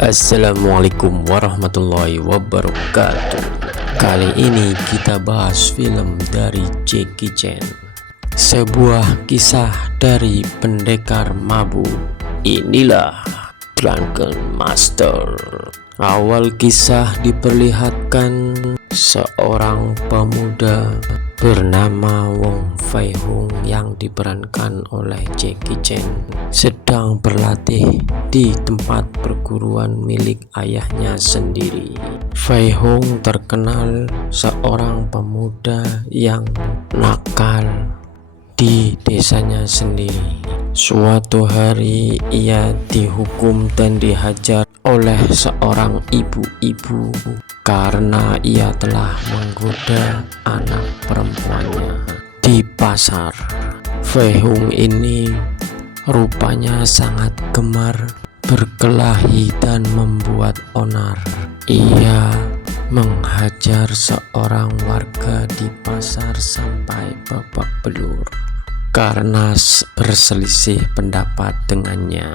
Assalamualaikum warahmatullahi wabarakatuh. Kali ini kita bahas film dari Jackie Chan, sebuah kisah dari pendekar mabuk. Inilah Drunken Master. Awal kisah diperlihatkan seorang pemuda bernama Wong Fei Hung yang diperankan oleh Jackie Chan sedang berlatih di tempat perguruan milik ayahnya sendiri. Fei Hung terkenal seorang pemuda yang nakal di desanya sendiri. Suatu hari ia dihukum dan dihajar oleh seorang ibu-ibu karena ia telah menggoda anak perempuannya di pasar. Fei Hung ini rupanya sangat gemar berkelahi dan membuat onar. Ia menghajar seorang warga di pasar sampai babak belur karena berselisih pendapat dengannya.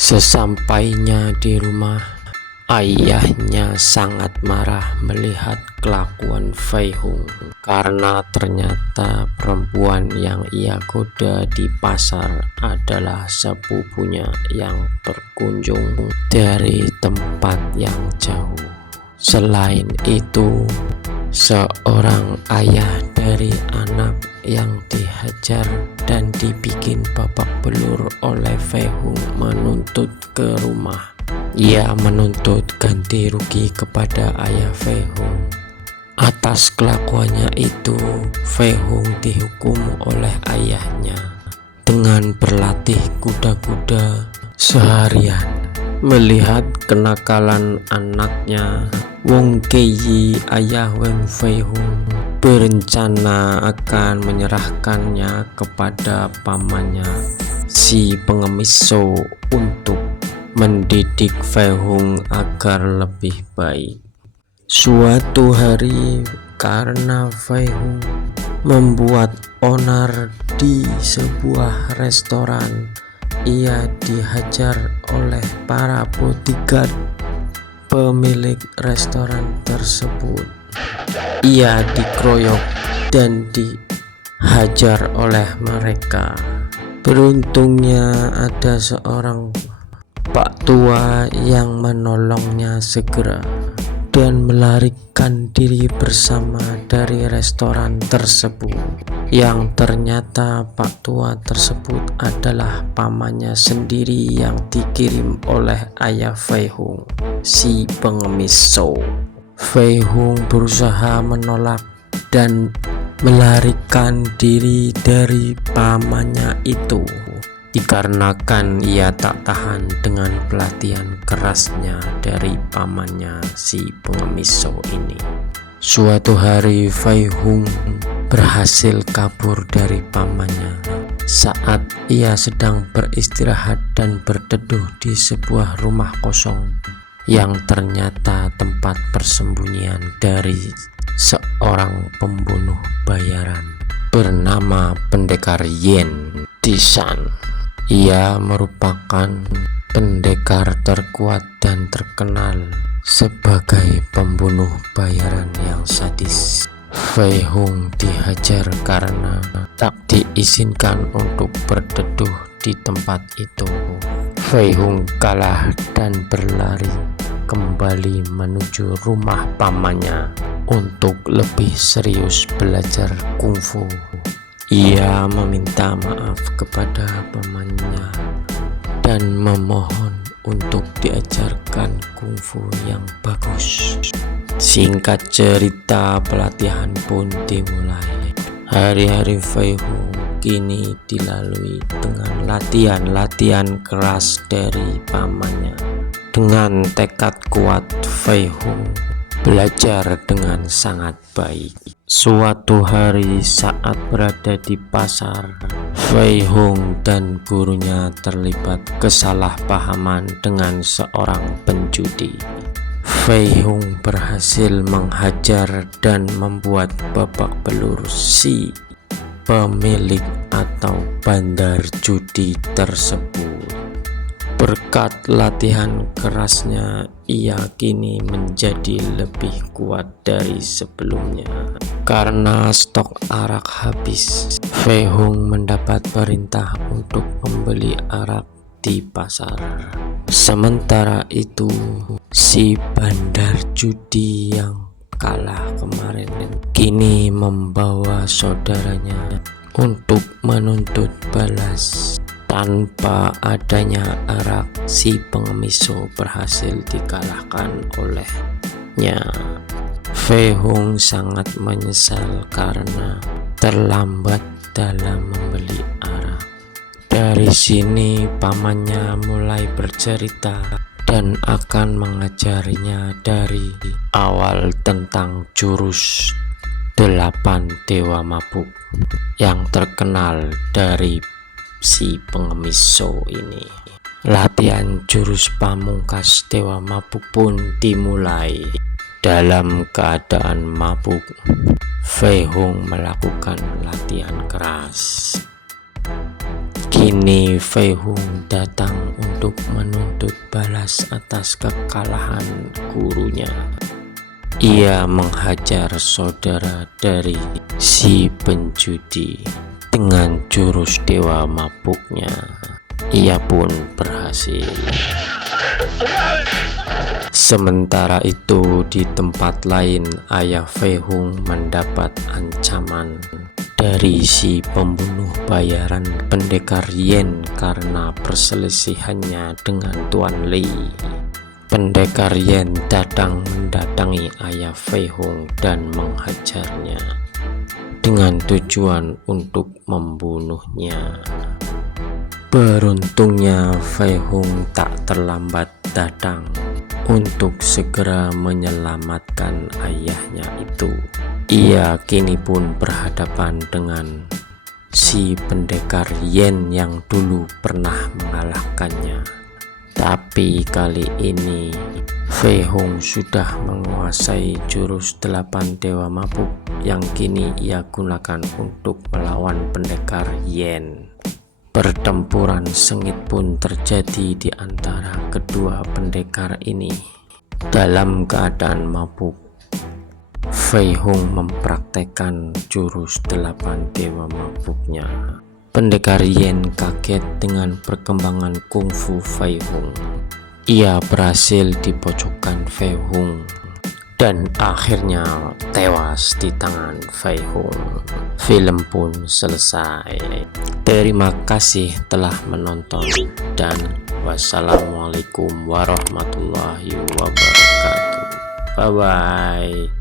Sesampainya di rumah, ayahnya sangat marah melihat kelakuan Fei Hung karena ternyata perempuan yang ia goda di pasar adalah sepupunya yang berkunjung dari tempat yang jauh. Selain itu, seorang ayah dari anak yang dihajar dan dibikin babak belur oleh Fei Hung menuntut ke rumah. Ia menuntut ganti rugi kepada ayah Fei Hung. Atas kelakuannya itu, Fei Hung dihukum oleh ayahnya dengan berlatih kuda-kuda seharian. Melihat kenakalan anaknya, Wong Kei, ayah Wong Fei Hung, berencana akan menyerahkannya kepada pamannya, si pengemis Shou, untuk mendidik Fei Hung agar lebih baik. Suatu hari, karena Fei Hung membuat onar di sebuah restoran, ia dihajar oleh para bodyguard pemilik restoran tersebut. Ia dikeroyok dan dihajar oleh mereka. Beruntungnya ada seorang pak tua yang menolongnya segera dan melarikan diri bersama dari restoran tersebut, yang ternyata pak tua tersebut adalah pamannya sendiri yang dikirim oleh ayah Fei Hung, si pengemis Shou. Fei Hung berusaha menolak dan melarikan diri dari pamannya itu dikarenakan ia tak tahan dengan pelatihan kerasnya dari pamannya, si pengemis Shou ini. Suatu hari Fei Hung berhasil kabur dari pamannya saat ia sedang beristirahat dan berteduh di sebuah rumah kosong yang ternyata tempat persembunyian dari seorang pembunuh bayaran bernama pendekar Yen Dishan. Ia merupakan pendekar terkuat dan terkenal sebagai pembunuh bayaran yang sadis. Fei Hung dihajar karena tak diizinkan untuk berteduh di tempat itu. Fei Hung kalah dan berlari kembali menuju rumah pamannya untuk lebih serius belajar kungfu. Ia meminta maaf kepada pamannya dan memohon untuk diajarkan kungfu yang bagus. Singkat cerita, pelatihan pun dimulai. Hari-hari Fei Hung kini dilalui dengan latihan-latihan keras dari pamannya. Dengan tekad kuat, Fei Hung belajar dengan sangat baik. Suatu hari saat berada di pasar, Fei Hung dan gurunya terlibat kesalahpahaman dengan seorang penjudi. Fei Hung berhasil menghajar dan membuat babak belur si pemilik atau bandar judi tersebut. Berkat latihan kerasnya, ia kini menjadi lebih kuat dari sebelumnya. Karena stok arak habis, Fei Hung mendapat perintah untuk membeli arak di pasar. Sementara itu, si bandar judi yang kalah kemarin kini membawa saudaranya untuk menuntut balas. Tanpa adanya arak, si pengemis berhasil dikalahkan olehnya. Fei Hung sangat menyesal karena terlambat dalam membeli arak. Dari sini pamannya mulai bercerita dan akan mengajarinya dari awal tentang jurus 8 Dewa Mabuk yang terkenal dari si pengemis ini. Latihan jurus pamungkas Dewa Mabuk pun dimulai. Dalam keadaan mabuk, Fei Hung melakukan latihan keras. Kini Fei Hung datang untuk menuntut balas atas kekalahan gurunya. Ia menghajar saudara dari si penjudi dengan jurus Dewa Mabuknya. Ia pun berhasil. Sementara itu, di tempat lain, ayah Fei Hung mendapat ancaman dari si pembunuh bayaran pendekar Yen karena perselisihannya dengan Tuan Li. Pendekar Yen datang mendatangi ayah Fei Hung dan menghajarnya dengan tujuan untuk membunuhnya. Beruntungnya Fei Hung tak terlambat datang untuk segera menyelamatkan ayahnya itu. Ia kini pun berhadapan dengan si pendekar Yen yang dulu pernah mengalahkannya. Tapi kali ini Fei Hung sudah menguasai jurus 8 Dewa Mabuk yang kini ia gunakan untuk melawan pendekar Yen. Pertempuran sengit pun terjadi di antara kedua pendekar ini. Dalam keadaan mabuk, Fei Hung mempraktekkan jurus 8 Dewa Mabuknya. Pendekar Yen kaget dengan perkembangan kungfu Fei Hung. Ia berhasil dipojokkan Fei Hung dan akhirnya tewas di tangan Fei Hung. Film pun selesai. Terima kasih telah menonton dan wassalamualaikum warahmatullahi wabarakatuh. Bye bye.